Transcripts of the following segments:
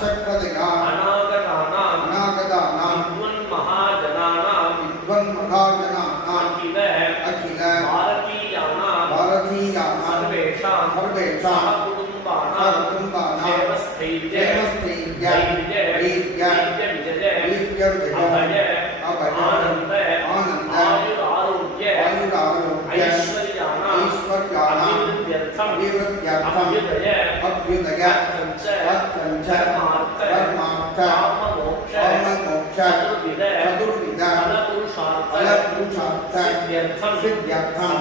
अशक्तदया अनागतानां अखिल भारतीयानां सर्वेषां सहकुटुम्बानां क्षेमस्थैर्य वीर्य अभय आनंद आयुरारोग्य ऐश्वर्याणां अभ्युदय धर्मार्थ काममोक्ष चतुर्विध फलपुरुषार्थ सिद्ध्यर्थं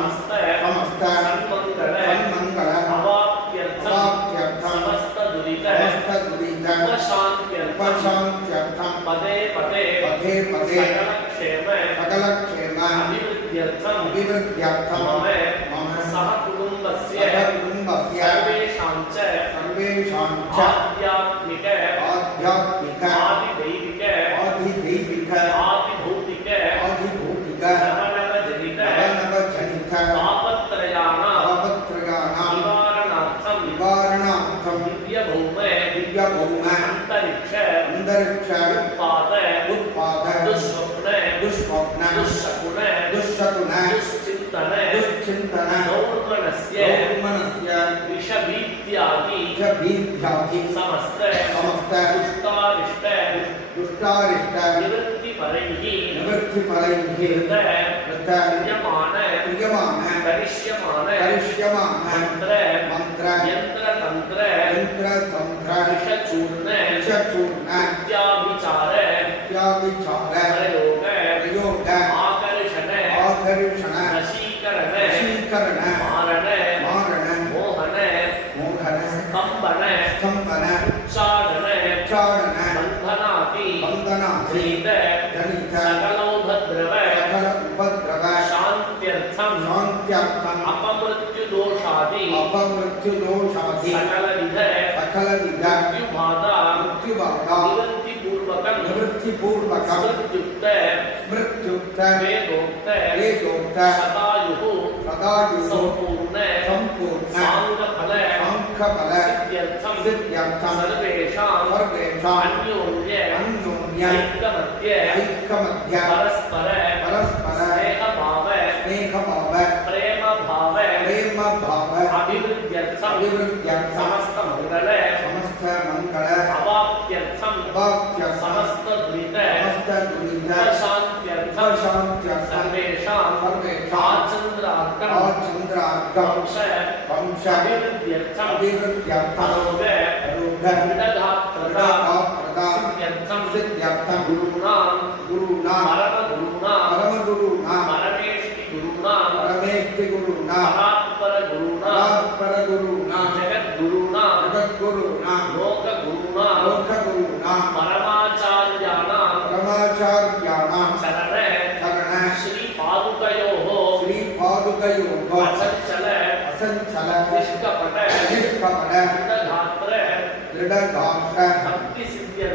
समस्त सन्मंगल अवाप्त्यर्थं समस्त दुरित उपशान्त्यर्थं पदे पदे सकल क्षेम अभिवृद्ध्यर्थं मम सहकुटुम्बस्य सर्वेषां च आध्यात्मिक आदिदैविक आदिभौतिक नवनवजनित तापत्रयाणां निवारणार्थं दिव्यभौम अंतरिक्ष उत्पाद दुष्स्वप्न दुष्शकुन दुश्चिंतन दौर्मनस्य विषभीत्यादि समस्त दुष्टारिष्ट निवृत्तिपरैः क्रियमाण करिष्यमान मंत्र यंत्र तंत्र विषचूर्ण इत्याभिचार प्रयोग आकर्षण वशीकरण मारण मोहन स्तंभन उच्चारण बंधनाति जनित सकलोपद्रव शांत्यर्थं अपमृत्युदोषादि सकलविध मृत्युबाधा निवृत्तिपूर्वकं स्मृत्युक्त वेदोक्त सदायुः संपूर्ण सांगफल सिद्ध्यर्थं सर्वेषां अन्योन्य ऐकमत्य परस्पर स्नेहभाव प्रेम भाव अभिवृद्ध्यर्थं समस्त मंगल अवाप्त्यर्थं समस्त दुरित उपशान्त्यर्थं सर्वेषां आचन्द्रार्कं वंश अभिवृद्ध्यर्थं सिद्ध्यर्थं गुरूणां परमगुरूणां परमेष्टि गुरूणां परात्परगुरूणां जगद्गुरूणां लोकगुरूणां परमाचार्याणां शरण श्रीपादुकयोः अचञ्चल निष्कपट दृढगात्र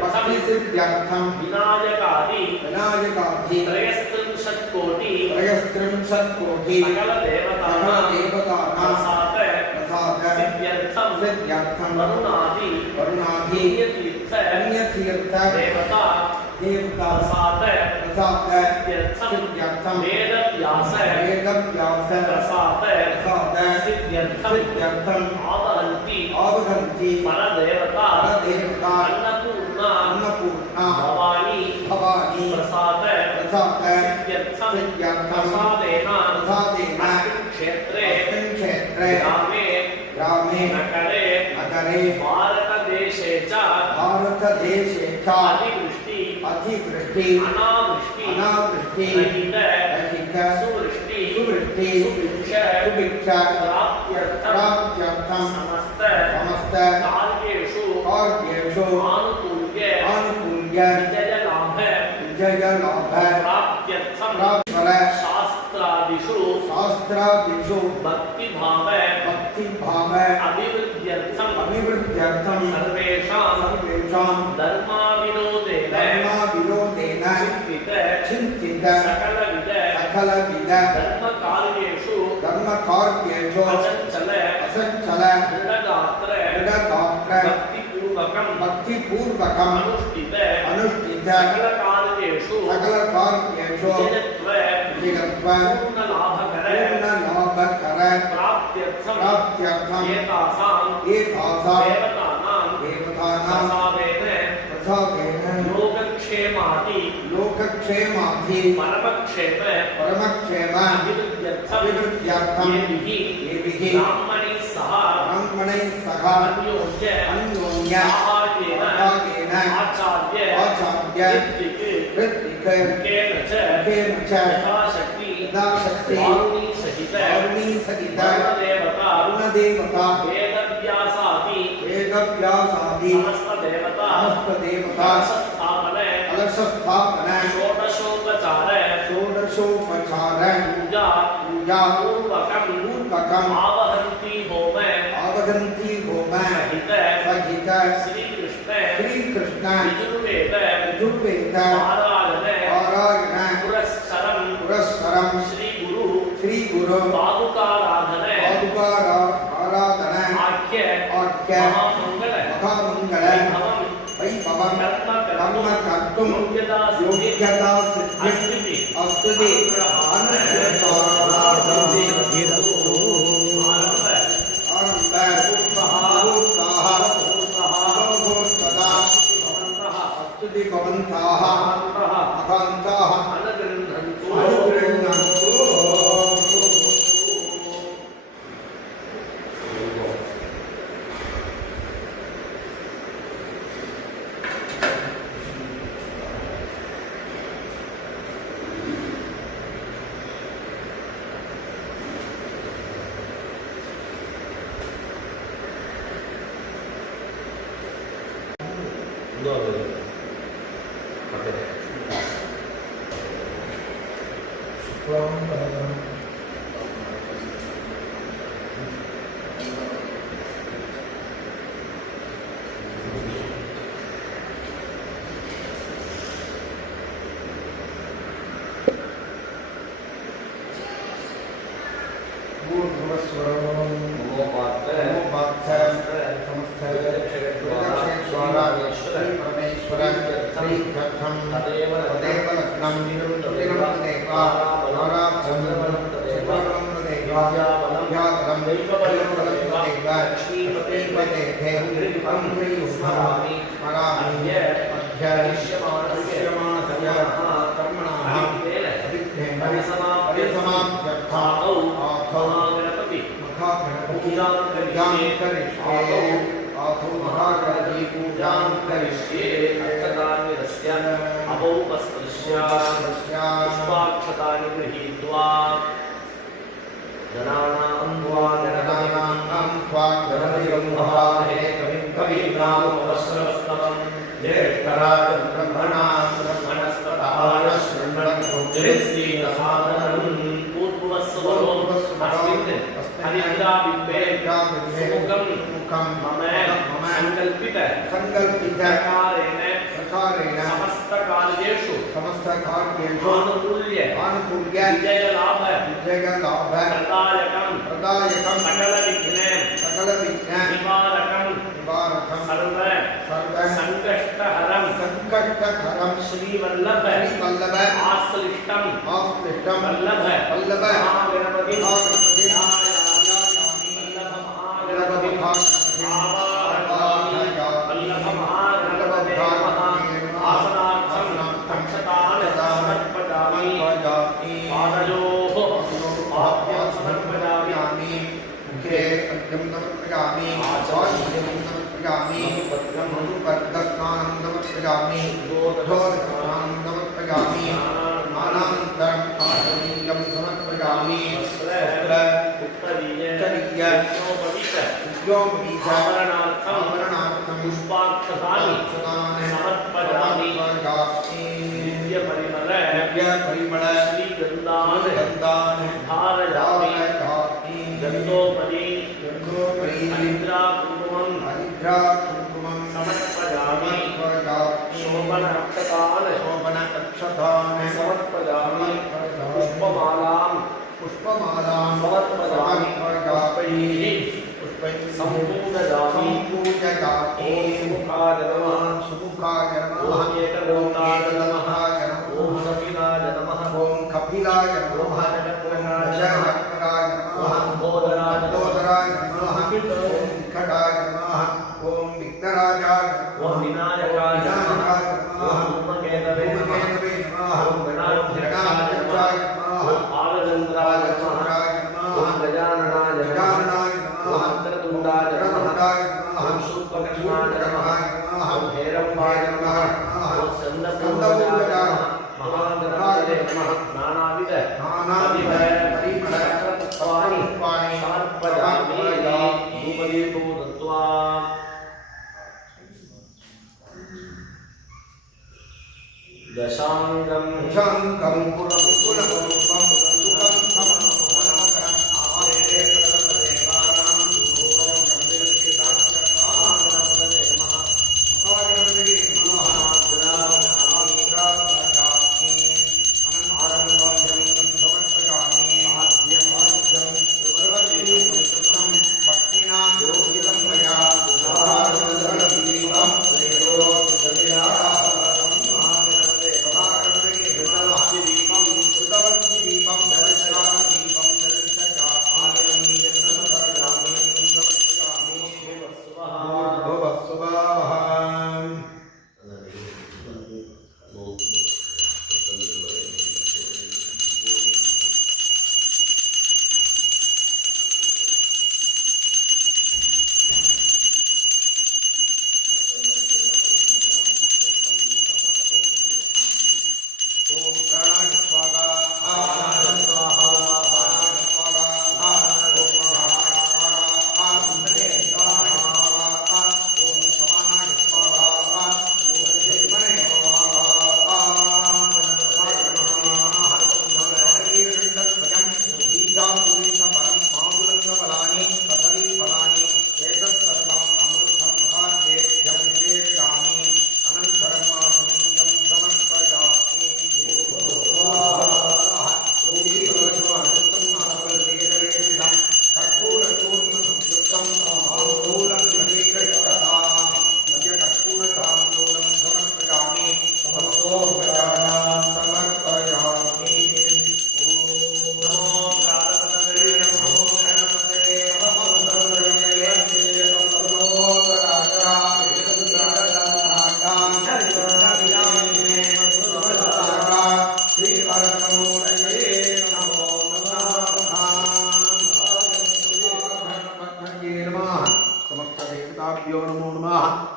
भक्तिसिद्ध्यर्थं विनायकादि त्रयस्त्रिंशत्कोटि सकलदेवतानां प्रसाद सिद्ध्यर्थं वरुणादि पुण्यतीर्थ देवता प्रसाद सिद्ध्यर्थं वेदव्यास प्रसाद सिद्ध्यर्थं आवहन्ति परदेवता अन्नपूर्णा भवानी प्रसाद सिद्ध्यर्थं प्रसादेन क्षेत्रे ग्रामे नगरे भारतदेशे च अतिवृष्टि अनावृष्टि रहित सुवृष्टि सुभिक्षा प्राप्त्यर्थं समस्त कार्येषु आनुकूल्य विजयलाभ प्राप्त्यर्थं शास्त्रादिषु भक्तिभाव अभिवृद्ध्यर्थं सर्वेषां धर्माविरोधेन चिन्तित सकलविध धर्मकार्येषु अचञ्चल दृढगात्र भक्तिपूर्वकम् अनुष्ठित सकलकार्येषु पूर्ण लाभकर प्राप्त्यर्थम एतासां देवतानां लोकक्षेमादि परमक्षेम अभिवृद्ध्यर्थम येभिः ब्राह्मणैः सह अन्योन्य आचार्य केन च यथाशक्ति वारुणी सहित अरुणदेवता वेदव्यासादि समस्त देवता कलशस्थापन षोडशोपचार पूजा पूर्वकम् आवहन्ति होम सहित श्री कृष्ण यजुर्वेद पारायण पुरस्सरं श्री गुरु पादुकाराधन आख्य महामंगल वैभवं कर्म कर्तुं योग्यता सिद्धि अस्तुति भवन्ताः अकान्ताः अनुगृह्णन्तु पुष्पाक्षतानि गृहीत्वा गणानां गणपतिं वहामहे कविं कवीनामुपस्रवस्तमं ज्येष्ठराजं ब्रह्मणस्पतः शृण्वन् पूर्वस्वरो अस्मिन् हरिद्राबिम्बे सुमुखं मम संकल्पित प्रकारेण समस्त कार्येषु आनुकूल्य विजय लाभ प्रदायकं सकल विघ्न निवारकं सर्व संकष्टहरं श्रीवल्लभ आश्लिष्टं वल्लभ महागणपति पुष्पाक्षतानि समर्पयामि परिमल श्रीगन्धान् धारयामि गन्धोपरि हरिद्राकुङ्कुमं समर्पयामि शोभनक्षतान् समर्पयामि पुष्पमालां समर्पयामि सम्पूजयामि सुमुखाय नमः ओम एकलोकाय नमः ओम कपिलाय मूलाय नमः गजकर्णकाय नमः लंबोदराय नमः विकटाय नमः ओम विघ्नराजाय नमः ओम विनायकाय नमः ओम धूमकेतवे नमः ओम गणाधिपतये नमः ओम आलचंद्राय नमः ओम गजाननाय नमः ओम वक्रतुंडाय नमः ओम शूर्पकर्णाय नमः ओम हेरंबाय नमः ओम स्कंदपूर्वजाय नमः महागणाधिपतये नमः नानाविध परिमल पुष्पाणि समर्पयामि धूपदीपो दत्त्वा दशांगं कुलपुरुषं सुखं सममोहनकरं आवेदे सर्वदेवानां सुभोजं गंभीरस्थितां चक्रमानंदे नमः महागणपतये नमः द्रावयामि आनंदारंभं समर्पयामि आद्यं सर्वदेवं भक्तिनां योगितं मया उदाहरणदीपं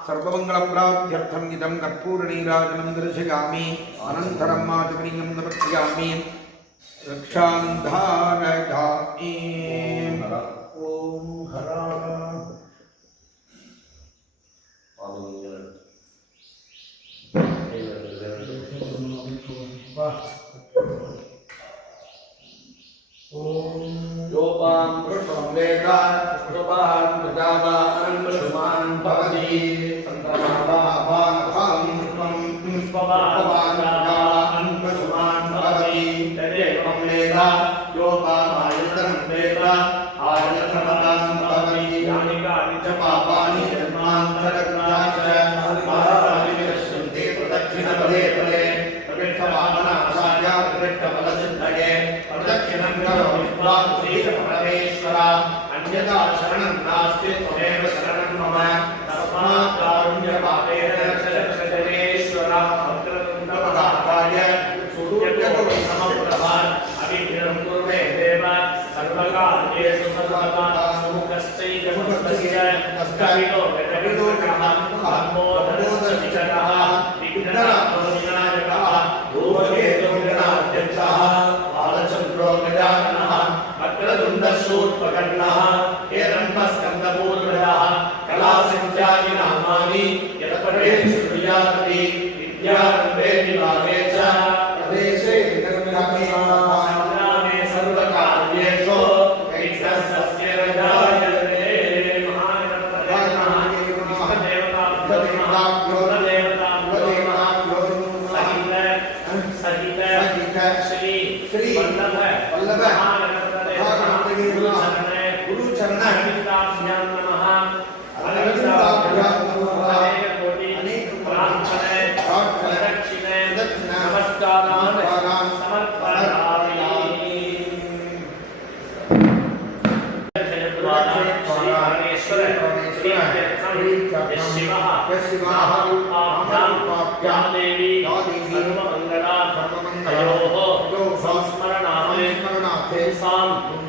सर्वमंगलप्राप्त्यर्थं इदं कर्पूरनीराजनं दर्शयामि अनन्तरं माचमनीयं नमस्यामि रक्षां धारयामि ओम हरा योपां पुष्पं वेदा पुष्पान् प्रजावान् पशुमान् भवति संक्रमावान् पुष्पवान् पशुमान् भवति तदेवं वेदा योपामायतनं वेदा आयतनमतां भवति यानि कानि च पापानि जन्मान्तरकृतानि च महाराणि विनश्यन्ति प्रदक्षिणपदे पदे प्रविष्टवामनाशाय प्रविष्टफलसिद्धये प्रदक्षिणं करोमि त्वां श्रीपरमेश्वर अन्यथा शरणं नास्ति त्वमेव शरणं मम तस्मात् कारुण्यपापेन शरणेश्वर वक्रतुण्डपदाकाय सूर्यकोटिसमप्रभा अभिघ्नं कुर्मे देव सर्वकार्येषु सर्वदा सुमुखश्चैकमुखस्य कवितो गजविदोषः ब्रह्मोदरश्चरः विघ्नराजविनायकः धूमकेतुर्गणाध्यक्षः बालचन्द्रो गजाननः वक्रतुण्डशूर्पकर्णः हेरम्बस्कन्दपूर्वजः कलासञ्चायि नामानि यत्पठे श्रुयामि विद्यारम्भे विभागे च प्रदेशे संग्रामे सर्वकार्येषु विघ्नस्तस्य रजायते श्री वल्लभ गुरु चरण अरविंदाभ्यां नमः अनेक कोटि प्रार्थने दक्षिणे नमस्कारान् समर्पयामि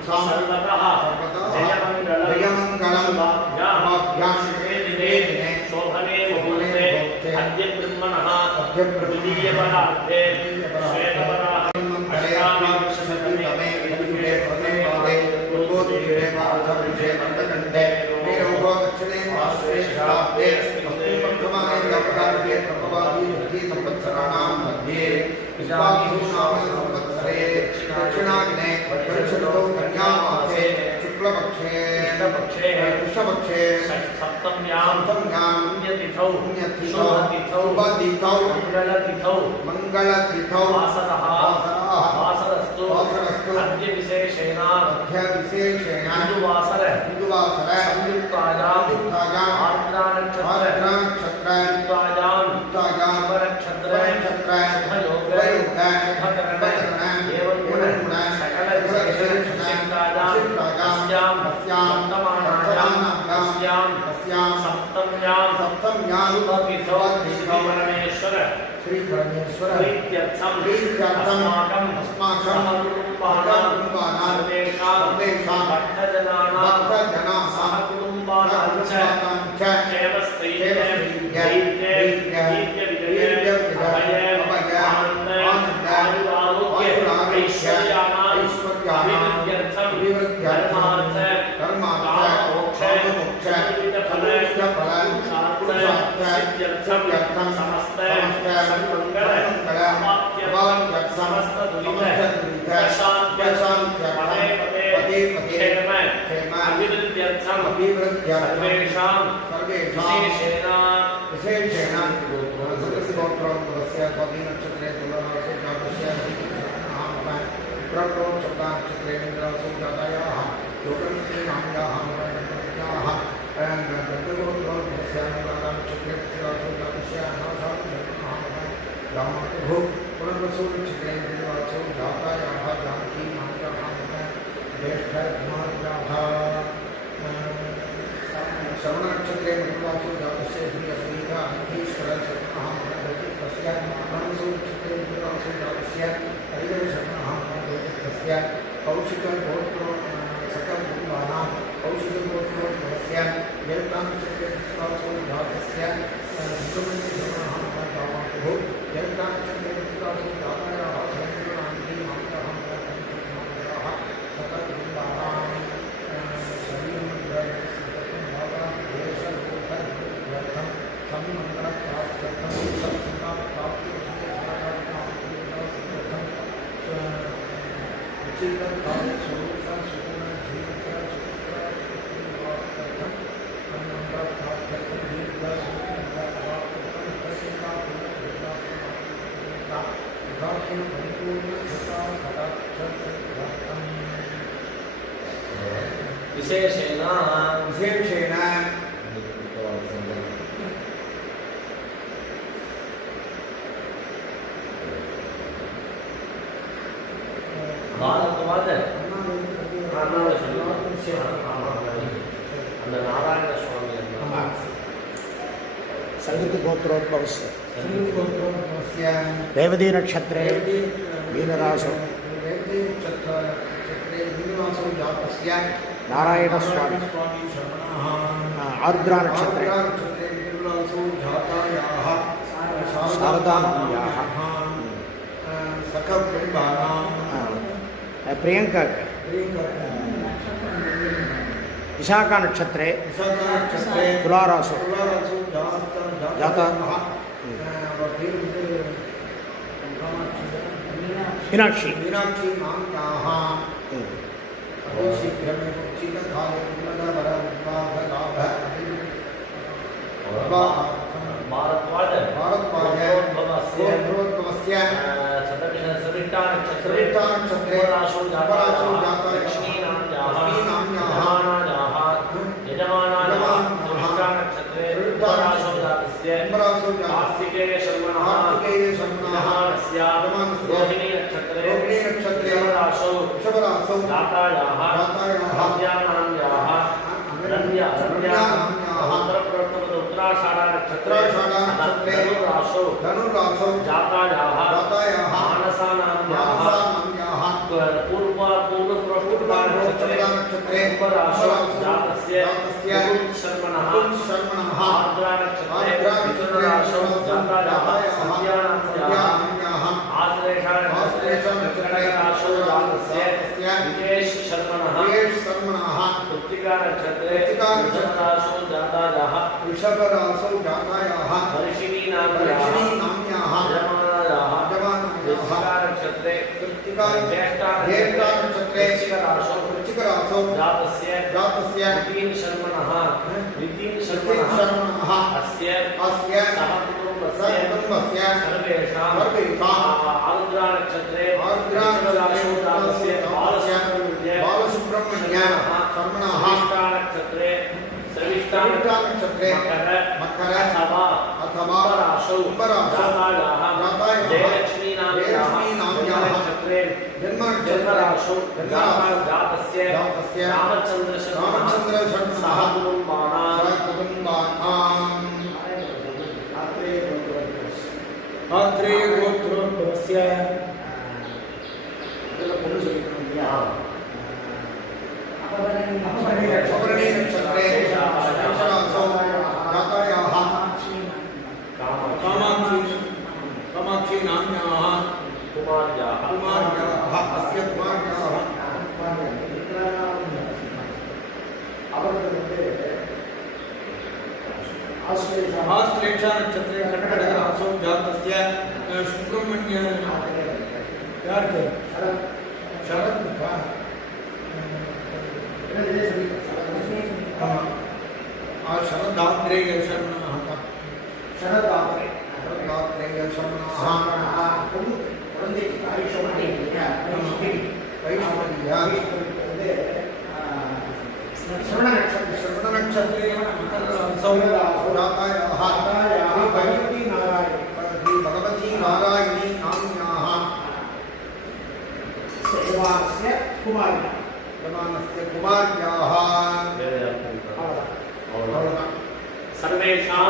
सर्वतः जयमङ्गलं शुभाभ्यां दिने शोभने मुहूर्ते अद्य ब्रह्मणः द्वितीयपरार्धे श्वेतपरार्धे दक्षिणाग्ने वर्षऋतौ कन्यामासे शुक्लपक्षे कृष्णपक्षे सप्तम्यां पुण्यतिथौ शुभतिथौ मंगलतिथौ वासरस्तु अद्य विशेषेण हिन्दुवासर संयुक्तायां आर्द्रा नक्षत्र शुभनक्षत्र श्री परमेश्वर अस्माकं श्रवणनक्षत्रे मृगवासो जातस्य श्रीअस्मिता अधीश्वर शरणः नक्षत्रे मृगवासो जातस्य हरिहरशरणः कौशिकगोत्रो सकलकुटुम्बानां कौशिकगोत्रोद्भवस्य जयतानक्षत्रे मृगवासो जातस्य सुब्रह्मण्यशरणः जयतानक्षत्रे मृगवासो जातायाः शरणनान्ति मातरः सकलकुटुम्बानां विशेषेण संयुक्तगोत्रोद्भवस्य रेवती नक्षत्रे मीनराशौ नारायणस्वामी आर्द्रा नक्षत्रे शारदानाम्याः प्रियंका विशाखा नक्षत्रे तुलाराशौ जाता मीनाक्षी धनुराशौ जातायाः मानसानाम्याः पूर्व पूर्णपुरुषोत्तरनक्षत्रे कुम्भराशौ जातस्य शर्मणः आर्द्रानक्षत्रे मिथुनराशौ जातायाः संज्ञानान्याः आश्लेषानक्षत्रे जातस्य विकेश शर्मणः कृत्तिकानक्षत्रे वृषभराशौ जातायाः वर्षिणी नाम्याः वृश्चिकानक्षत्रे ज्येष्ठानक्षत्रे वृश्चिकराशौ जातस्य वितीन शर्मणः अस्य सह कुटुम्बस्य सर्वेषां आर्द्रानक्षत्रे वृश्चिकराशौ जातस्य बालसुब्रह्मण्य शर्मणः नक्षत्रे श्रविष्ठानक्षत्रे मकर अथवा कुम्भराशौ जातायाः जयलक्ष्मी नाम्याः नक्षत्रे जन्मराशौ जातस्य रामचन्द्र सह आत्रेयगोत्रोद्भवस्य अपवर्णी नक्षत्रे जातायाः कामाक्षी नाम्याः कुमार्याः अस्य कुमार्याः आश्लेषानक्षत्रे कर्कटराशौ जातस्य सुब्रह्मण्य शरद शरदात्रेय शरदात्रेय श्रवणनक्षत्रे भगवती नारायणी नाम्याः कुमार्याः सर्वेषां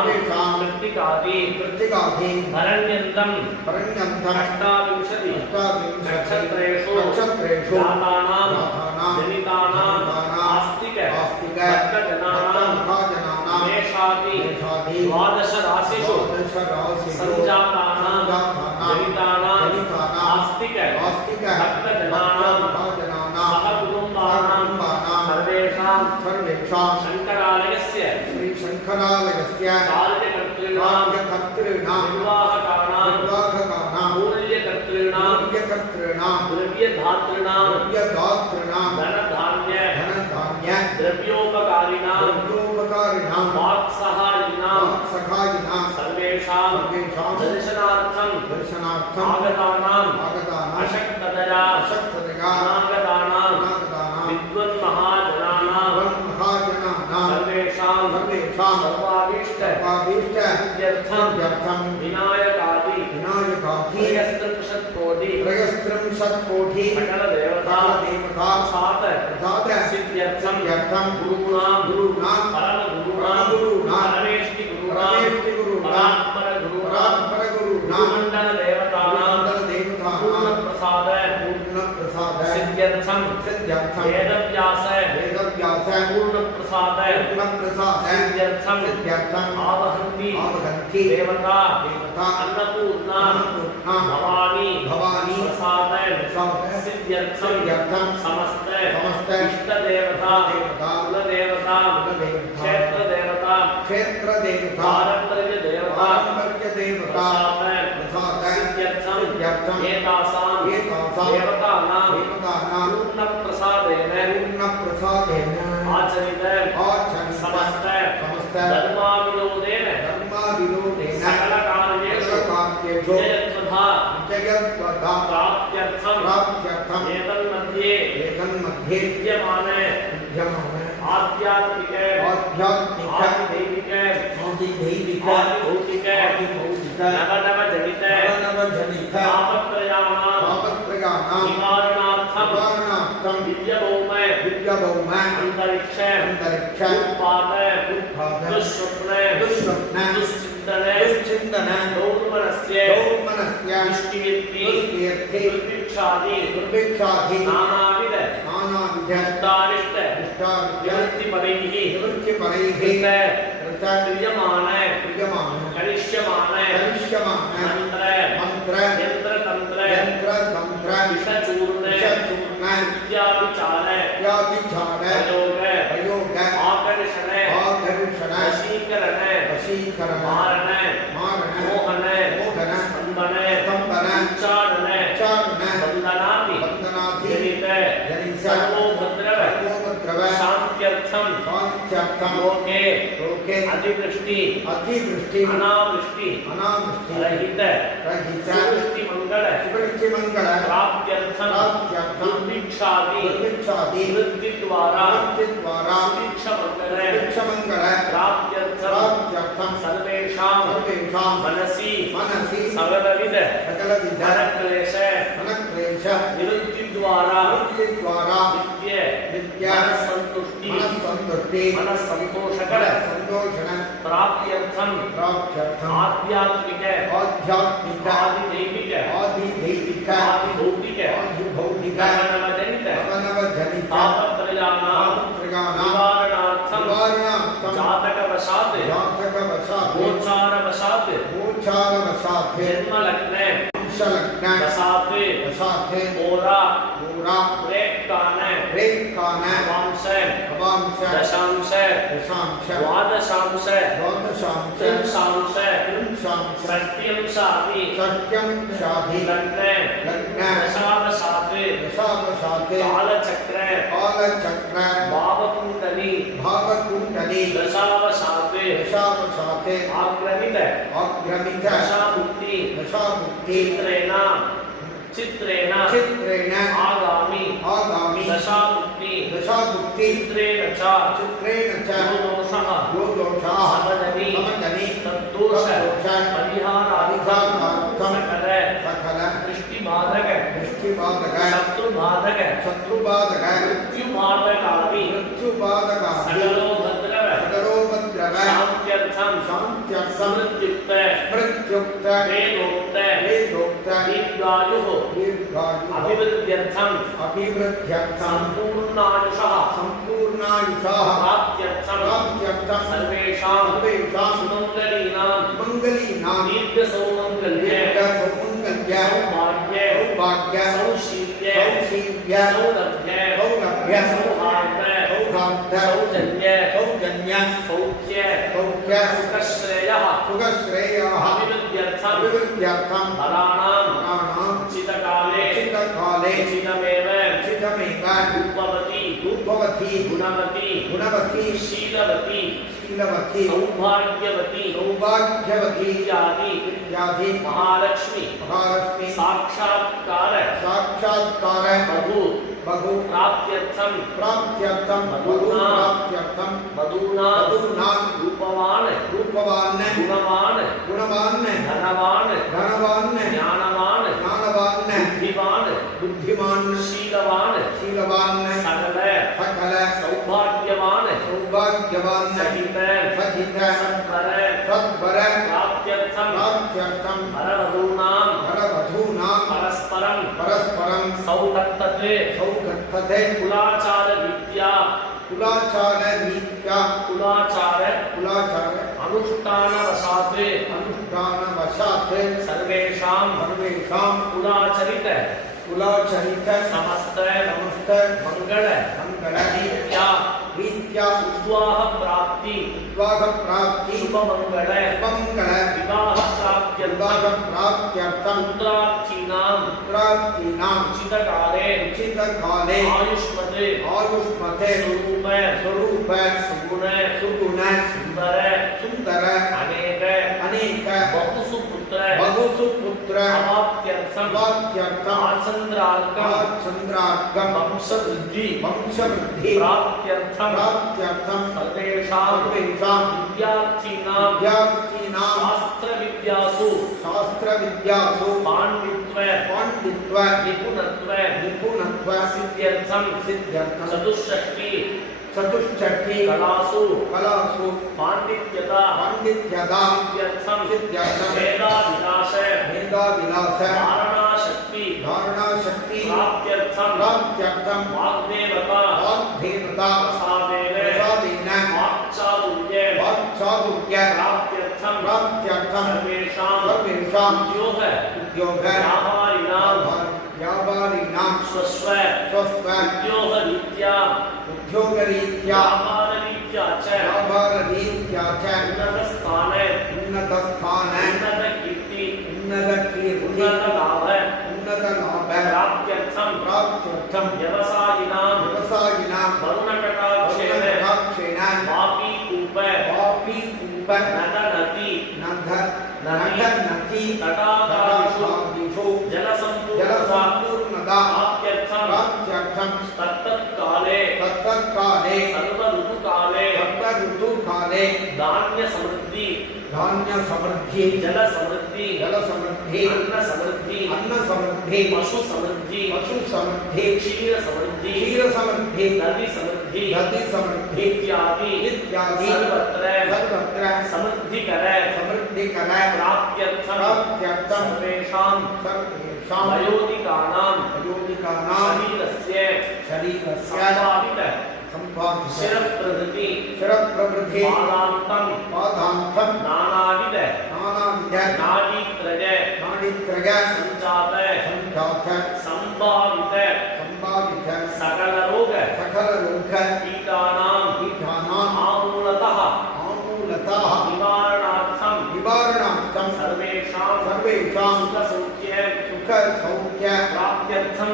कृत्तिकादि भरण्यन्तं अष्टाविंशति नक्षत्रेषु जातानां जनितानां आस्तिक भक्तजनानां मेषादि द्वादश राशिषु सञ्जातानां जनितानां आस्तिक भक्तजनानां सहकुटुम्बानां सर्वेषां शङ्करालयस्य कार्यकर्तॄणां निर्वाहकानां मूल्यकर्तॄणां द्रव्यदातॄणां धनधान्य द्रव्योपकारिणां वाक्सहायिनां सर्वेषां दर्शनार्थं आगतानां अशक्ततया अनागतानां विद्वन्महाजनानां सर्वेषां सर्वाभीष्ट सिद्ध्यर्थं विनायकादि त्रयस्त्रिंशत्कोटि सकल देवता सात सिद्ध्यर्थं गुरूणां परमगुरूणां परमेष्टि गुरूणां परात्पर गुरूणां मंडल देवतानां पूर्णप्रसाद सिद्ध्यर्थं वेदव्यास पूर्णप्रसाद सिद्ध्यर्थं आवहन्ति देवता अन्नपूर्णा भवानी प्रसाद सिद्ध्यर्थं समस्त इष्ट देवता कुलदेवता क्षेत्रदेवता पारंपर्य देवता सिद्ध्यर्थं एतासां देवतानां पूर्णप्रसादेन आचरित समस्त धर्माविरोधेन सकल कार्येषु जयत्वधा प्राप्त्यर्थं एतन्मध्ये विद्यमाने आध्यात्मिक आदिदैविक आदिभौतिक नवजनित तापत्रयाणां निवारणार्थं दिव्यभौम अंतरिक्ष उत्पाद दुष्स्वप्न दुश्चिन्तन दौर्मनस्य दुष्कीर्ति दुर्भिक्षादि नानाविध क्रियमाण क्रियमाण करिष्यमाण करिष्यमाण मंत्र मंत्र यंत्र तंत्र यंत्र तंत्र विषचूर्ण विषचूर्ण विद्याविचार विद्याविचार प्रयोग प्रयोग आकर्षण आकर्षण वशीकरण वशीकरण मारण मारण मोहन मोहन स्तंभन स्तंभन उच्चारण उच्चारण वंदनादि वंदनादि जनित जनित सर्वोपद्रव सर्वोपद्रव शान्त्यर्थम शान्त्यर्थम लोके लोके अतिवृष्टि अतिवृष्टि अनावृष्टि अनावृष्टि रहित रहित सुवृष्टि मंगल सुवृष्टि मंगल प्राप्त्यर्थम प्राप्त्यर्थम दुर्भिक्षादि दुर्भिक्षादि वृद्धि द्वारा द्वारा सुभिक्षा मंगल सुभिक्षा मंगल प्राप्त्यर्थम प्राप्त्यर्थम सर्वेषां सर्वेषां मनसि मनसि सकलविध सकलविध धनक्लेश धनक्लेश निवृत्ति द्वारा द्वारा विद्य विद्या मनस्संतुष्टि मनस्संतुष्टि मनस्संतोषकर संतोषण प्राप्त्यर्थम प्राप्त्यर्थम आध्यात्मिक आध्यात्मिक आदिदैविक आदिदैविक आदिभौतिक आदिभौतिक नवजनित नवजनित तापत्रयानां निवारणार्थं निवारणार्थं जातकवशात् जातकवशात् गोचारवशात् गोचारवशात् जन्मलग्ने वंशलग्ने वशात् वशात् होरा होरा रेक्कान रेक्कान अवांश अवांश दशांश दशांश द्वादशांश द्वादशांश त्रिंशांश त्रिंशांश षष्ट्यंशादि षष्ट्यं शाधि लग्ने लग्ने दशावशात् दशावशात् कालचक्र कालचक्र भावकुण्डली भावकुण्डली दशावशात् दशावशात् आक्रमित आक्रमित दशामुक्ति दशामुक्ति चित्रेण चित्रेण आगामि आगामि दशामुक्ति दशामुक्ति चित्रेण च चित्रेण च योदोषः यो दोषः समदनि समदनि तद्दोष तद्दोष परिहारार्थं परिहारार्थं सकल सकल दृष्टिबाधक दृष्टिबाधक शत्रुबाधक शत्रुबाधक मृत्युबाधकादि मृत्युबाधकादि सकलोपद्रव सकलोपद्रव शान्त्यर्थं शान्त्यर्थं समृत्युक्त मृत्युक्त वेदोक्त वेदोक्त दीर्घायुः दीर्घायुः अभिवृद्ध्यर्थं अभिवृद्ध्यर्थं सम्पूर्णायुषः सम्पूर्णायुषः प्राप्त्यर्थं प्राप्त्यर्थं सर्वेषां सर्वेषां सुमङ्गलीनां मङ्गलीनां दीर्घसौमङ्गल्ये दीर्घसौमङ्गल्य सौभाग्ये सौभाग्य सौशील्ये सौशील्य सौलभ्य सौलभ्य सौहार्द सौहार्द सौजन्य सौजन्य सौख्य सौख्य सुखश्रेयः सुखश्रेयः अभिवृद्ध्यर्थं अभिवृद्ध्यर्थं फलानां प्राणां चितकाले चित्तकाले चितमेव चितमेव रूपवती रूपवती गुणवती गुणवती शीलवती शीलवती सौभाग्यवती सौभाग्यवती इत्यादि इत्यादि महालक्ष्मी महालक्ष्मी साक्षात्कार साक्षात्कार मधु बहु प्राप्त्यर्थं प्राप्त्यर्थं बहु प्राप्त्यर्थं मधूनां मधूनां रूपवान् रूपवान् गुणवान् गुणवान् धनवान् धनवान् ज्ञानवान् ज्ञानवान् बुद्धिवान् बुद्धिमान् शीलवान् शीलवान् सकल सकल सौभाग्यवान् सौभाग्यवान् सहित सहित सत्वर सत्वर प्राप्त्यर्थं प्राप्त्यर्थं वरवधूनां वरवधूनां परस्परं परस्परं सौगत्तते सौगत्तते कुलाचार विद्या कुलाचार रीत्या कुलाचार कुलाचार अनुष्ठानवशात् अनुष्ठानवशात् सर्वेषां सर्वेषां कुलाचरित कुलाचरित समस्त समस्त मंगल मंगलरीत्या रीत्या उद्वाह प्राप्ति विवाह प्राप्ति शुभमंगल शुभमंगल विवाह प्राप्त्यर्थं विवाह प्राप्त्यर्थं पुत्रार्थीनां पुत्रार्थीनां चितकाले उचितकाले आयुष्मते आयुष्मते स्वरूप स्वरूप सुगुण सुगुण सुंदर सुंदर अनेक अनेक बहुसुपुत्र बहुसुपुत्र अवाप्त्यर्थं वाक्यर्थं आचन्द्रार्कं चंद्रार्कं वंशवृद्धि वंशवृद्धि प्राप्त्यर्थं प्राप्त्यर्थं सर्वेषां सर्वेषां विद्यार्थिनां विद्यार्थिनां शास्त्रविद्यासु शास्त्रविद्यासु पाण्डित्व पाण्डित्व निपुणत्व निपुणत्व सिद्ध्यर्थं सिद्ध्यर्थं चतुष्षष्टि चतुष्षष्टि कलासु कलासु पाण्डित्यता पाण्डित्यदा सिद्ध्यर्थं सिद्ध्यर्थं वेदाविनाश मेधाविलास धारणाशक्ति धारणाशक्ति प्राप्त्यर्थं प्राप्त्यर्थं वाग्देवता वाग्देवता प्रसादेन प्रसादेन वाक्चातुर्य प्राप्त्यर्थम सर्वेषां सर्वेषां उद्योग व्यापारिणां स्वस्व उद्योगरीत्या व्यापाररीत्या च उन्नतस्थाने उन्नतकीर्ति उन्नतलाभ प्राप्त्यर्थं व्यवसायिनां वरुणकटाक्षेण वापीकूप नदनति तटागादिषु जलसम्पूर्णता प्राप्त्यर्थं तत्तत्काले सर्वऋतुकाले धान्यसमृद्धि जलसमृद्धि अन्नसमृद्धि पशुसमृद्धि क्षीरसमृद्धि नदीसमृद्धि इत्यादि सर्वत्र समृद्धिकर प्राप्त्यर्थं सर्वेषां वयोधिकानां शरीरस्य शिरप्रभृति पादान्तं नानाविध नाडीत्रय संजात संभावित सकलरोग कीटानां आमूलतः निवारणार्थं सर्वेषां सुखसौख्य प्राप्त्यर्थं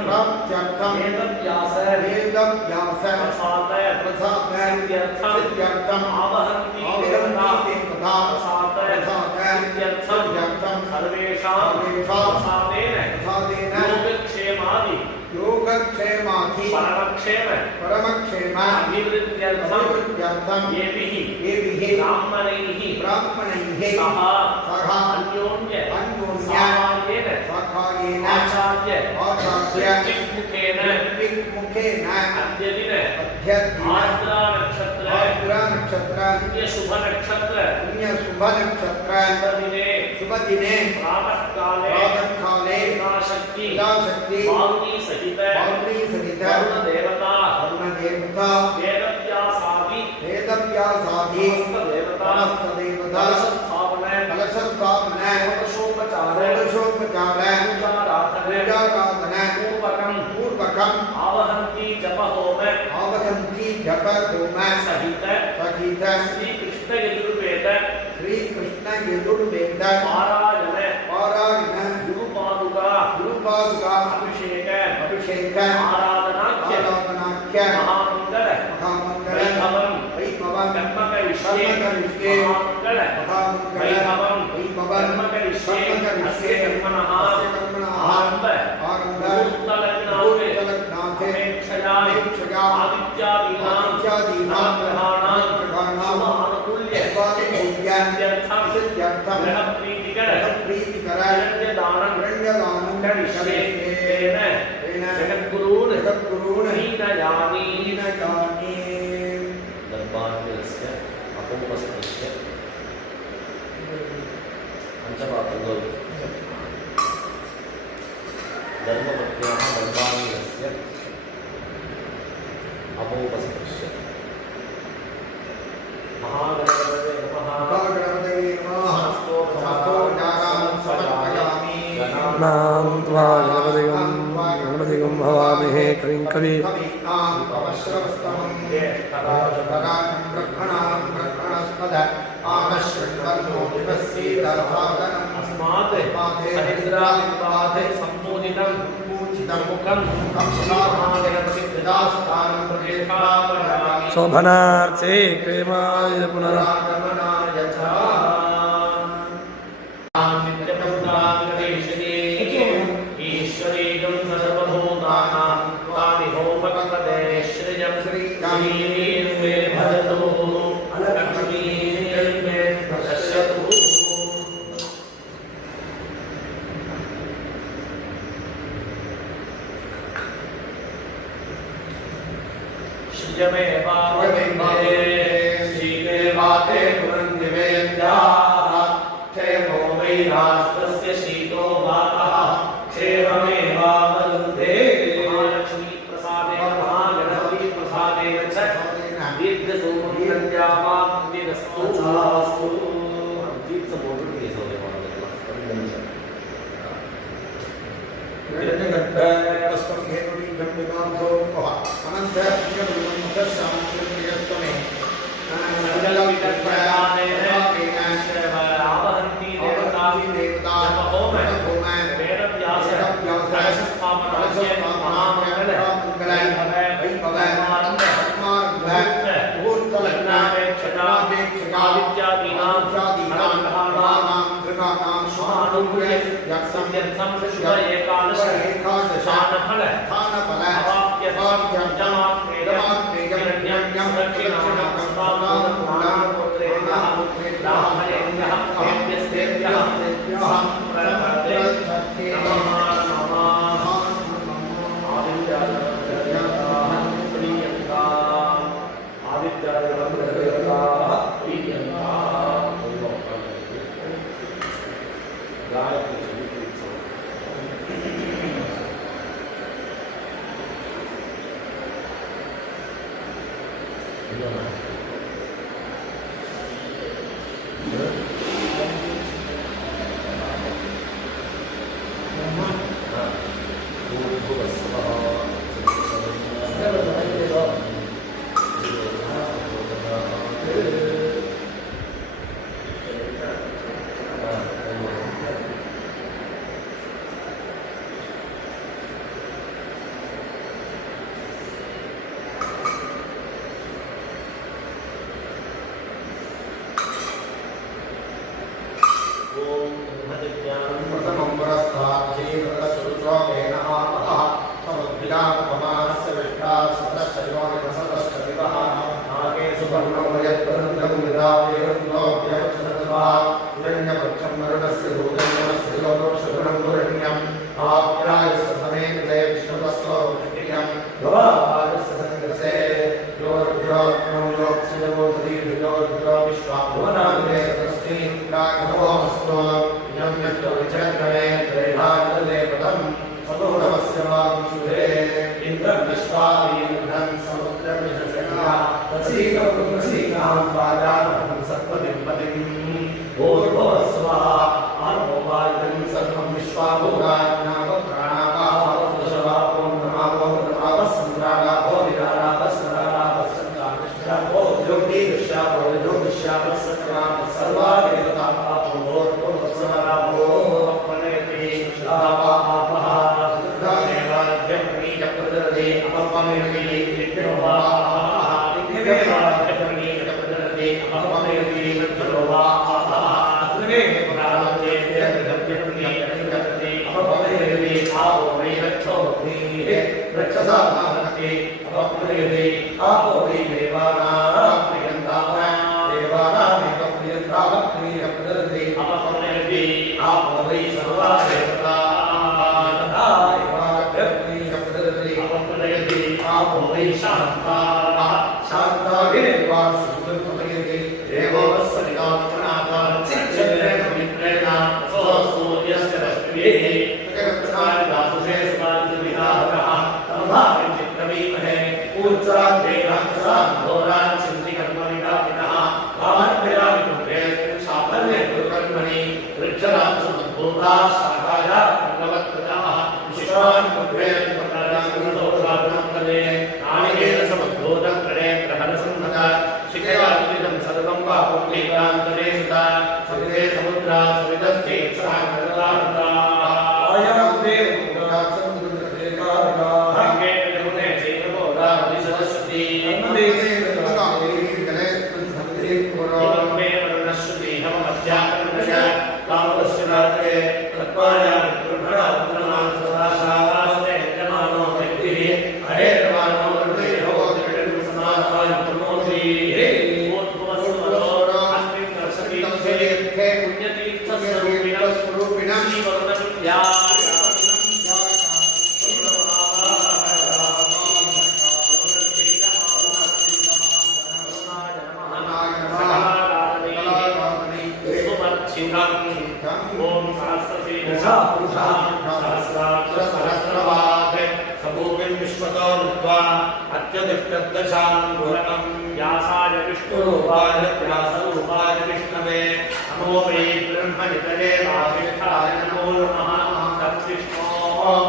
वेदव्यास प्रसाद आवहन्ति देवता प्रसाद सर्वेषां प्रसादेन योगक्षेमादि परमक्षेम अभिवृद्ध्यर्थं येभिः ब्राह्मणैः सह अन्योन्य साहाय्येन आचार्य मुखेन अद्यदिन आर्द्रा नक्षत्र शुभ नक्षत्र शुभदिने प्रातःकाले शक्ति वारुणी सहित वरुण देवता वेदव्यासादि समस्त देवता कलशस्थापन षोडशोपचार पूजाराधन पूर्वकम् आवहन्ति जप होम सहित श्री कृष्ण यजुर्वेद पारायण गुरुपादुका अभिषेक आराधनाख्य महामंगल वैभवं कर्मकरिष्ये वैभवं कर्मकरिष्ये अस्य कर्मणः आरम्भ अपेक्षया आदित्यादीनां ग्रहाणां गृहप्रीतिकर हिरण्यदानं करिष्ये तेन जगद्गुरून् हीनयामि दर्बाण्यस्य अपोपस्थस्य पंचपात्रगो धर्मपत्न्याः दर्बाण्यस्य अपोपस्थस्य महागणपतये नमः नाम त्वा गणपतिगं भवामहे कविं कवि शोभनार्थे प्रेमाय पुनः श्रीदेवाते पुरन्निवेद्याः क्षेमो वै राष्ट्रस्य शीतो वातः क्षेममेवावरुन्धे महालक्ष्मी प्रसादेन महागणपति प्रसादेन च दीर्घसौमन्यद्यावाप्तिरस्तु आवहन्ति देवता जप होम वेद व्यास कलश स्थापनास्य महामंगल वैभव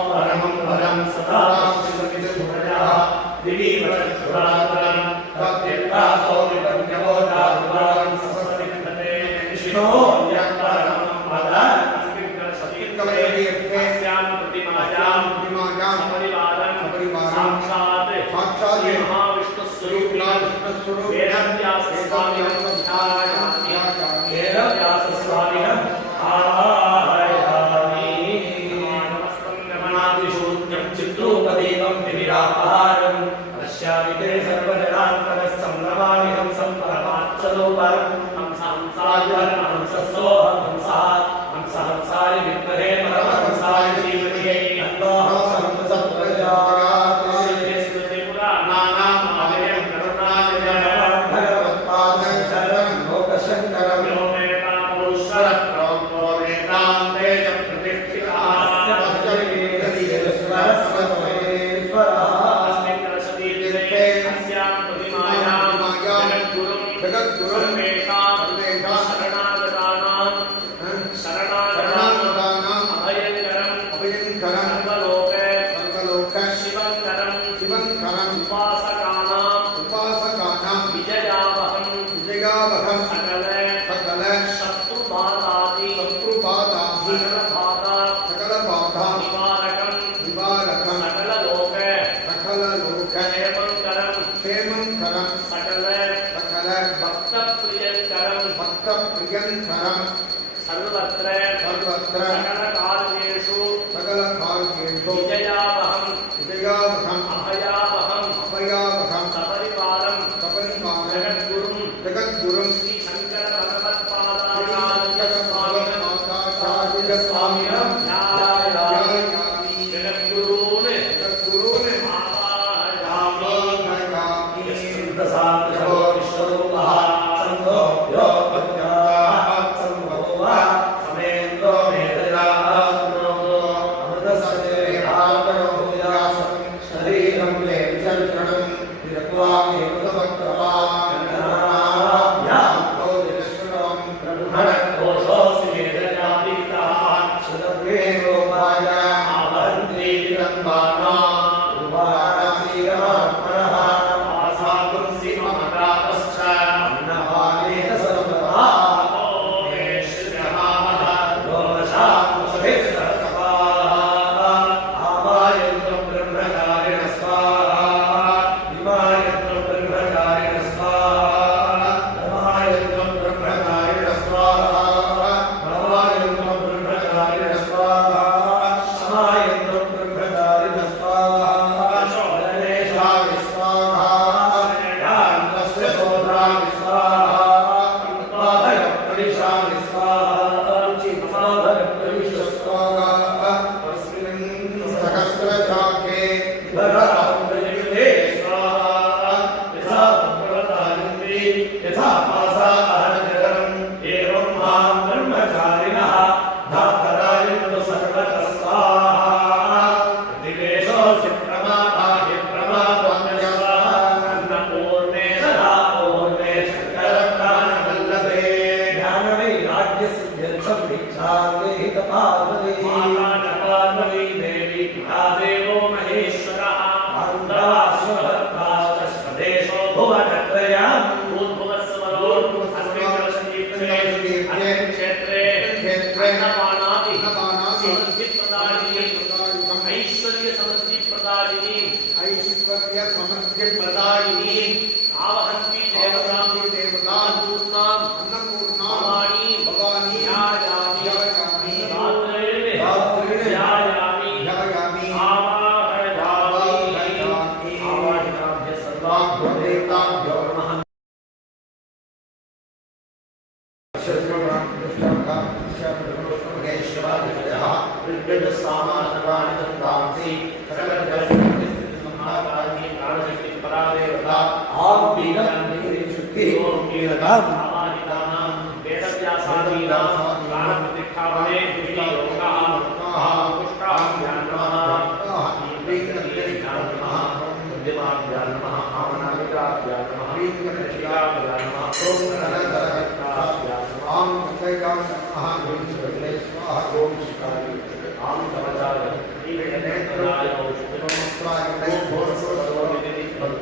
परमं परं सदा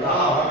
Om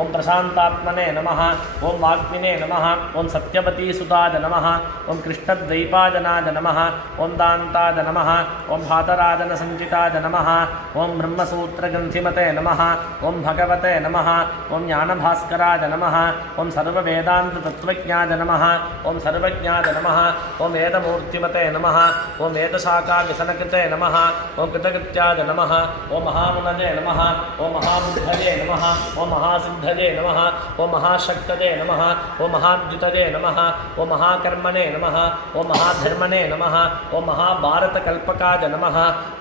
ओम प्रशांतात्मने नमः ओम वाग्मिने नमः ओम सत्यवती सुताय नमः ओम कृष्णद्वैपायनाय नमः ओम दान्ताय नमः ओम भातराजन संचिताय नमः ओम ब्रह्मसूत्रग्रन्थिमते नमः ओम भगवते नमः ओम ज्ञानभास्कराय नमः ओम सर्ववेदान्ततत्त्वज्ञाय नमः ओम सर्वज्ञाय नमः ओम वेदमूर्तिमते नमः ओम वेदशाखाव्यसनकृते नमः ओम कृतकृत्याय नमः ओम महामुनये नमः ओम महाबुद्धये नमः ओम महासिद्धये नमः ओम महाशक्तये नमः ओम महाद्युतये नमः ओम महाकर्मणे नमः ओम महाधर्मणे नमः ओम महाभारतकल्पकाय नमः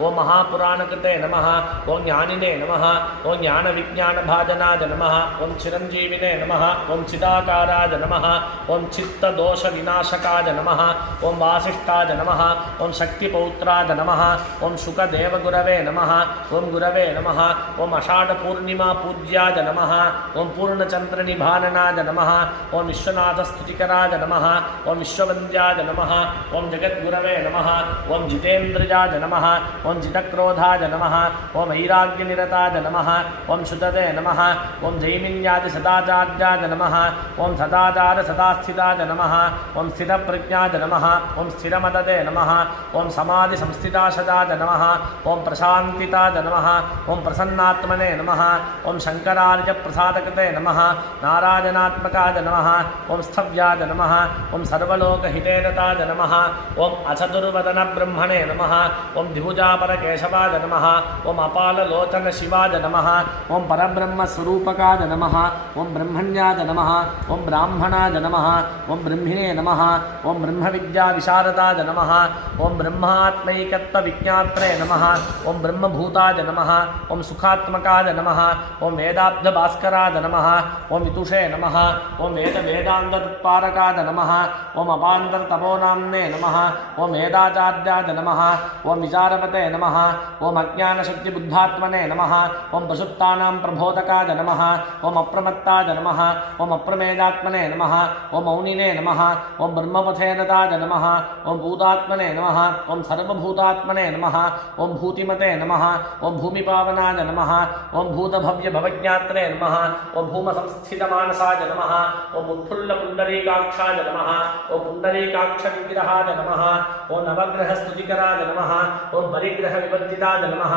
ओम महापुराणकृते नमः ओम ज्ञानिने नमः ओम ज्ञानविज्ञानभाजनाय नमः ओम चिरञ्जीविने नमः ओम चिदाकाराय नमः ओम चित्तदोषविनाशकाय नमः ओम वासिष्ठाय नमः ओम शक्तिपौत्राय नमः ओम शुकदेवगुरवे नमः ओम गुरवे नमः ओम आषाढपूर्णिमा पूज्याय नमः ओम पूर्णचंद्रनिभाननाय नमः ओम विश्वनाथस्तुतिकराय नमः ओम विश्ववन्द्याय नमः ओम जगद्गुरवे नमः ओम जितेन्द्रजाय नमः ओम जितक्रोधाय नमः ओम वैराग्यनिरताय नमः ओम शुतते नमः ओम जैमिन्यादिसदाचार्याय नमः ओम सदाचार सदास्थिताय नमः ओम स्थितप्रज्ञाय नमः ओम स्थिरमदते नमः ओम समाधिसंस्थिताशदाय नमः ओम प्रशान्तिताय नमः ओम प्रसन्नात्मने नमः ओम शंकरार्यप्रसादकृते नमः नारायणात्मकाय नमः ओम स्थव्याय नमः ओम सर्वलोकहितेरताय नमः ओम अचतुर्वदनब्रह्मणे नमः ओम द्विभुजापरकेशवाय नमः ओम अपाललोचनशिवाय नमः ओम परब्रह्मस्वरूपकाय नमः ओम ब्रह्मण्याय नमः ओम ब्राह्मणाय नमः ओम ब्रह्मिणे नमः ओम ब्रह्मविद्याविशारदाय नमः ओम ब्रह्मात्मैकत्वविज्ञात्रे नमः ओम ब्रह्मभूताय नमः ओम सुखात्मकाय नमः ओम वेदाब्ध भास्कराय नमः ओम वितुषे नमः ओम वेदान्तपारकाय नमः ओम अपान्तरतपोनाम्ने नमः ओम वेदाचार्याय नमः ओम विचारपते नमः ओम अज्ञानशक्तिबुद्धात्मने नमः ओम प्रसुप्तानां प्रबोधकाय नमः ओम अप्रमत्ताय नमः ओम अप्रमेदात्मने नमः ओम मौनिने नमः ओम ब्रह्मपथेनताय नमः ओम भूतात्मने नमः ओम सर्वभूतात्मने नमः ओम भूतिमते नमः ओम भूमिपावनाय नमः ओम भूतभव्यभवज्ञात्रे नमः ओम भूमसंस्थितमानसाय नमः ओम उत्फुल्लपुण्डरीकाक्षाय नमः ओम पुण्डरीकाक्षविग्रहाय नमः ओम नवग्रहस्तुतिकराय नमः ओम परिग्रहविवर्जिताय नमः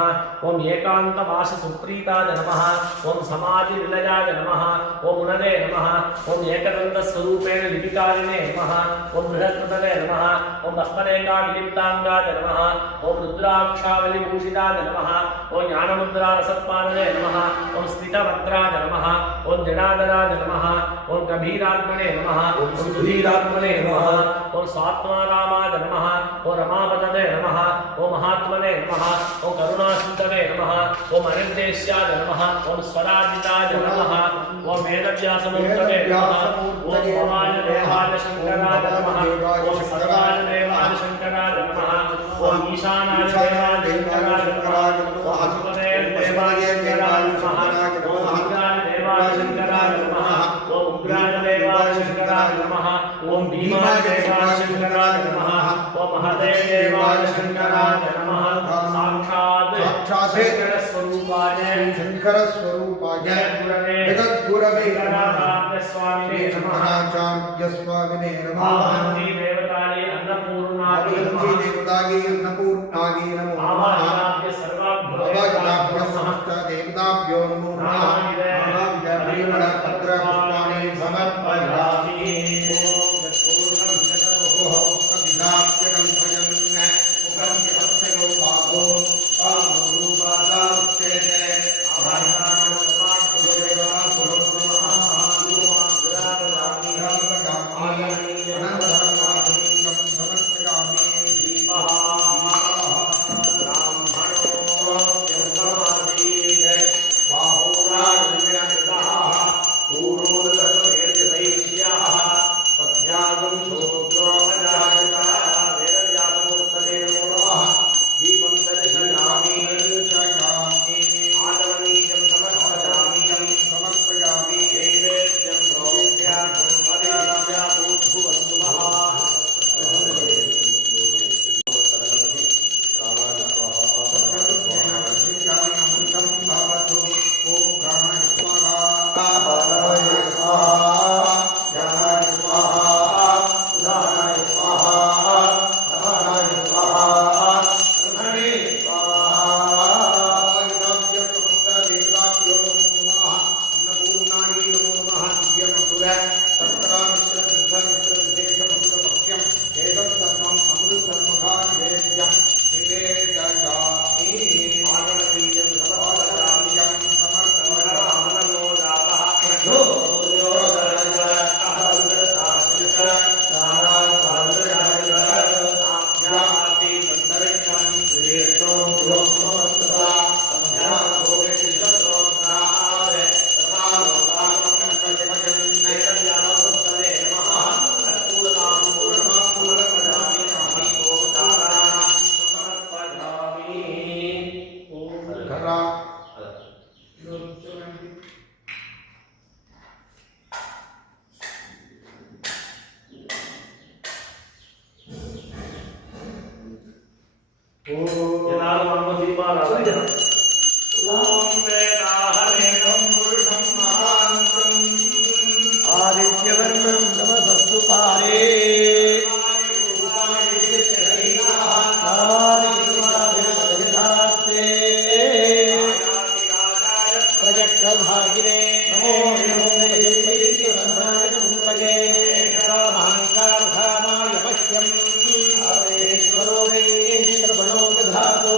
ओम एकान्तवाससुप्रीताय नमः ओम समाधिनिलयाय नमः ओम उनरे नमः ओम एकदन्तस्वरूपेण लिपिकारिणे नमः ओम बृहस्पतये नमः ओम भस्मरेखाविलिप्ताङ्गाय नमः ओम रुद्राक्षावलिभूषिताय नमः ओम ज्ञानमुद्रारसत्पादये नमः ओम स्थितवक्त्राय नमः ओम जडाधराय नमः ओम गभीरात्मने नमः ओम सुधीरात्मने नमः ओम स्वात्मारामाय नमः ओम रमापतये नमः ओम महात्मने नमः ओम करुणासिन्धवे नमः ओम अनिर्देश्याय नमः ओम स्वराजिताय नमः ओम वेदव्यासमूर्तये नमः ओम भवाय देवाय शंकराय नमः ओम सर्वाय देवाय शंकराय नमः ओम ईशानाय देवाय शंकराय नमः ओम अच्युते देवाय शंकराय नमः ओम उग्राय देवाय शंकराय नमः ओम उग्राय देवाय शंकराय नमः ओम भीमाय देवाय शंकराय नमः ओम महदेव देवाय शंकराय नमः साक्षात् शंकर स्वरूपाय जगद्गुरवे शंकराचार्य स्वामिने नमः स्वामिने नमः आवाहनी देवताये अन्नपूर्णायै आवाहनी देवताये अन्नपूर्णायै नमो नमः आवाहनाभ्य सर्वाभ्यो समस्त देवताभ्यो नमो नमः महाविद्यालयपत्रपुष्पाणि समर्पयामि आदित्यवर्णं नमस्तु पारे प्रजक्तभागिने नमो महाकामाय पश्यं श्रवणो दधातो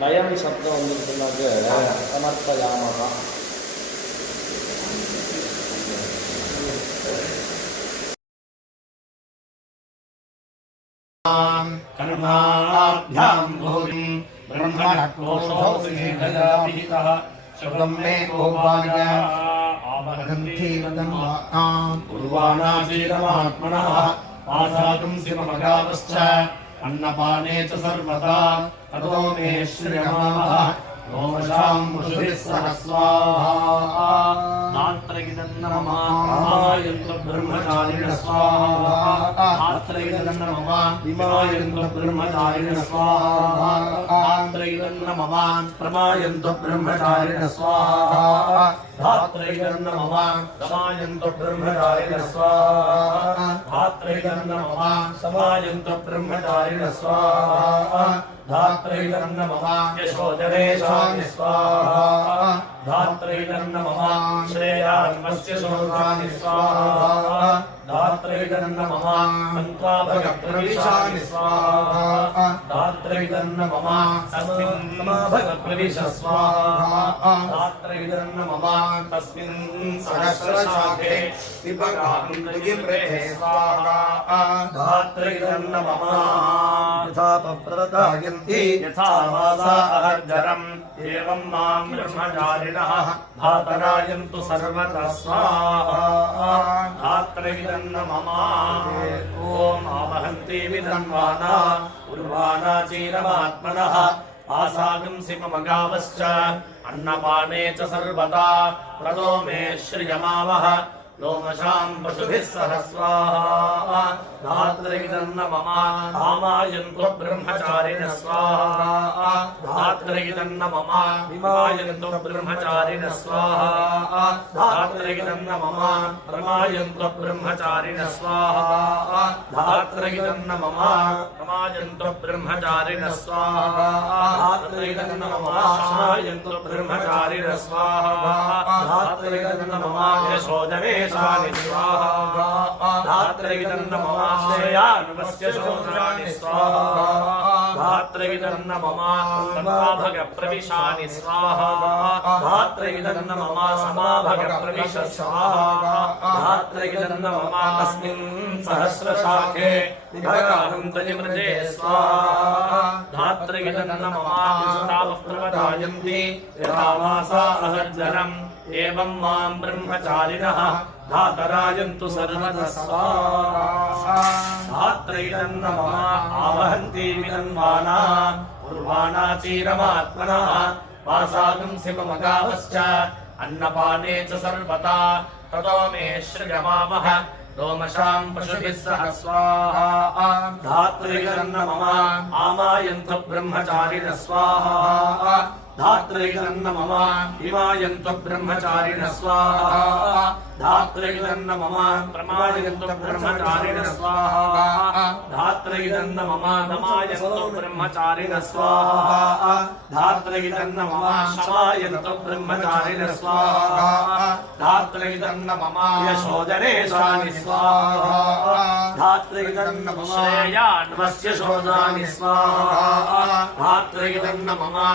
वयं शब्दवन्दनागे समर्पयामः कर्माभ्यां भूरि ब्रह्मणः कोशोऽसिमेधयाभिहितः शब्दं मे भोपाय आवहन्ति वदन्वानाम् उर्वाणाचीरमात्मनः आसातुं शिवमगावश्च अन्नपाने च सर्वदा ततो मे श्रियमामः ओमशां मुषुभिः सह स्वाहा नात्रैदन्नममायन्त ब्रह्मचारिण स्वाहा नात्रैदन्नममान् विमायन्त ब्रह्मचारिण स्वाहा नात्रैदन्नममान् प्रमायन्त ब्रह्मचारिण स्वाहा धात्रैदन्नममान् समायन्त ब्रह्मचारिण स्वाहा धात्रैदन्नममान् समायन्त ब्रह्मचारिण स्वाहा धात्रैदन्नममान् यशोजनेशानि स्वाहा धात्रैदन्नममान् श्रेयान्वस्य शोधानि स्वाहा धात्रैदन्नममान् मन्त्वाभगप्रविशानि स्वाहा धात्रैदन्नममान् तस्मिन् समाभगप्रविश स्वाहा धात्रैदन्नममान् तस्मिन् सहस्रशाखे विभगान्तिगिम्रेः स्वाहा धात्रैदन्नममान् यथा प्रदायन्ति यथा वासा अहर्जरम् एवं मां ब्रह्मचारिणः धातरायन्तु सर्वतः स्वाहा धात्रैदन्नममान् ॐ आवहन्ति विदन्वाना उर्वाणाचीरमात्मनः आसागंसि ममगावश्च अन्नपाने च सर्वदा ततो मे श्रियमावः लोमशां पशुभिः सह स्वाहा धात्रैदन्नममान् आमायन्तो ब्रह्मचारिणः स्वाहा धात्रैदन्नममान् विमायन्तो ब्रह्मचारिणः स्वाहा धात्रैदन्नममान् प्रमायन्तो ब्रह्मचारिणः स्वाहा धात्रैदन्नममान् प्रमायन्तो ब्रह्मचारिणः स्वाहा धात्रैदन्नममान् समायन्तो ब्रह्मचारिणः स्वाहा धात्रैदन्नममान् यशोदने स्वाहा धात्रैदन्नममान् श्रेयान्वस्य शोधानि स्वाहा धात्रैदन्नममान् समाभगप्रविशानि स्वाहा धात्रैदन्नममान् समाभगप्रविश स्वाहा धात्रैदन्नममान् तस्मिन् सहस्रशाखे विभगानन्तयमृजे स्वाहा धात्रैदन्नममान् तावः प्रवदायन्ति यथा वासा अहर्जरम् एवं मां ब्रह्मचारिणः धातरायन्तु सर्वतः स्वाहा धात्रैदन्नममान् आवहन्ति विदन्वाना उर्वाणाचीरमात्मनः वासागंसि ममगावश्च अन्नपाने च सर्वदा ततो मे श्रियमामः लोमशां पशुभिः सह स्वाहा धात्रैदन्नममान् आमायन्त ब्रह्मचारिणः स्वाहा धात्रैतन्न मम हिमायन्त्व ब्रह्मचारिणः स्वाहा धात्रैतन्न मम प्रमायन्त्व ब्रह्मचारिणः स्वाहा धात्रैतन्न मम नमायन्त्व ब्रह्मचारिणः स्वाहा धात्रैतन्न मम शमायन्त्व ब्रह्मचारिणः स्वाहा धात्रैतन्न मम यशोदनेशानि स्वाहा धात्रैतन्न मम श्रेयान्वस्य शोधानि स्वाहा धात्रैतन्न मम